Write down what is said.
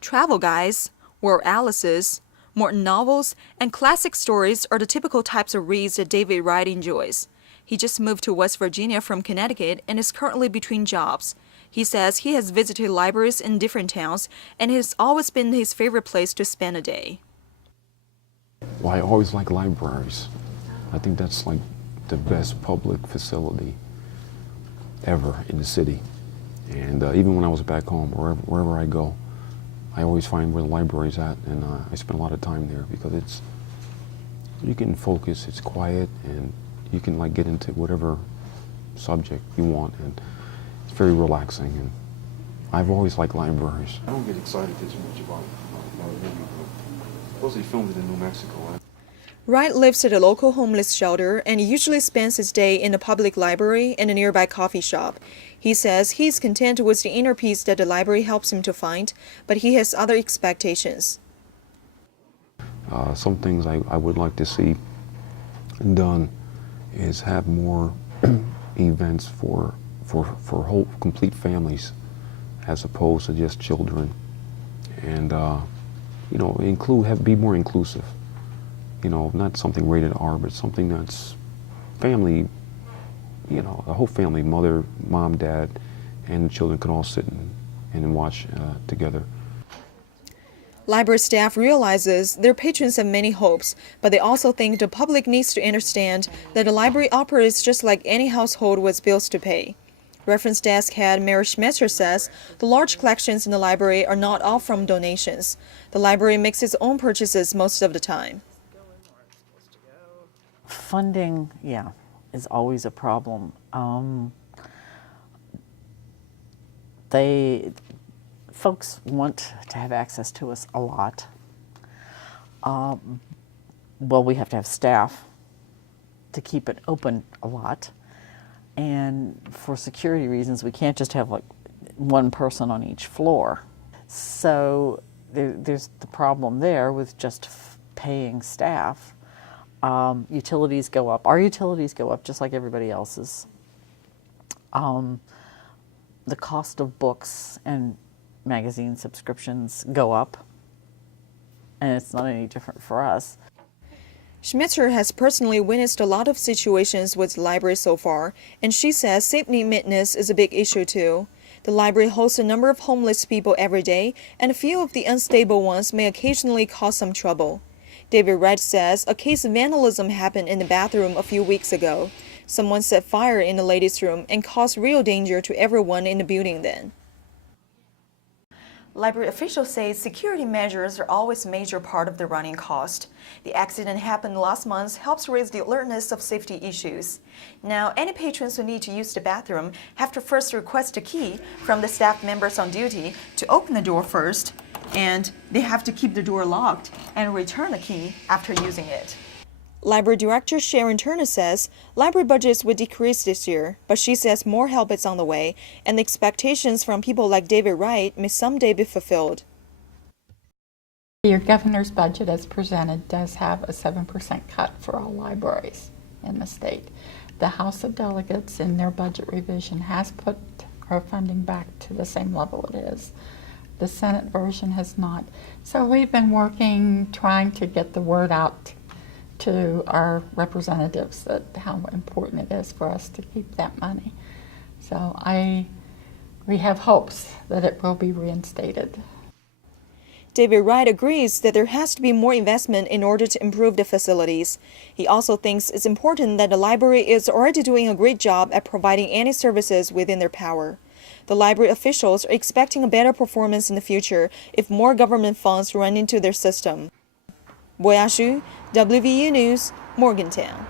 Travel guides, war Alice's, Morton novels, and classic stories are the typical types of reads that David Wright enjoys. He just moved to West Virginia from Connecticut and is currently between jobs. He says he has visited libraries in different towns and it has always been his favorite place to spend a day. Well, I always like libraries. I think that's like the best public facility ever in the city. And even when I was back home, wherever I go, I always find where the library's at, and I spend a lot of time there because you can focus, it's quiet, and you can like get into whatever subject you want, and it's very relaxing. And I've always liked libraries. I don't get excited too much about a movie. Supposedly filmed it in New Mexico. Wright lives at a local homeless shelter and usually spends his day in a public library and a nearby coffee shop. He says he's content with the inner peace that the library helps him to find, but he has other expectations. Some things I would like to see done is have more events for whole complete families as opposed to just children, and you know, be more inclusive. You know, not something rated R, but something that's family, you know, a whole family, mother, mom, dad, and the children can all sit and watch together. Library staff realizes their patrons have many hopes, but they also think the public needs to understand that the library operates just like any household with bills to pay. Reference desk head Mary Schmetzer says the large collections in the library are not all from donations. The library makes its own purchases most of the time. Funding, yeah, is always a problem. Folks want to have access to us a lot. Well, we have to have staff to keep it open a lot. And for security reasons, we can't just have like one person on each floor. So there's the problem there with just paying staff. Utilities go up. Our utilities go up just like everybody else's. The cost of books and magazine subscriptions go up, and it's not any different for us. Schmetzer has personally witnessed a lot of situations with the library so far, and she says safety maintenance is a big issue too. The library hosts a number of homeless people every day, and a few of the unstable ones may occasionally cause some trouble. David Wright says a case of vandalism happened in the bathroom a few weeks ago. Someone set fire in the ladies' room and caused real danger to everyone in the building then. Library officials say security measures are always a major part of the running cost. The accident happened last month helps raise the alertness of safety issues. Now, any patrons who need to use the bathroom have to first request a key from the staff members on duty to open the door first, and they have to keep the door locked and return the key after using it. Library Director Sharon says library budgets would decrease this year, but she says more help is on the way, and the expectations from people like David Wright may someday be fulfilled. Your governor's budget as presented does have a 7% cut for all libraries in the state. The House of Delegates in their budget revision has put our funding back to the same level it is. The Senate version has not. So we've been working, trying to get the word out to our representatives that how important it is for us to keep that money. So we have hopes that it will be reinstated. David Wright agrees that there has to be more investment in order to improve the facilities. He also thinks it's important that the library is already doing a great job at providing any services within their power. The library officials are expecting a better performance in the future if more government funds run into their system. Boyashu, WVU News, Morgantown.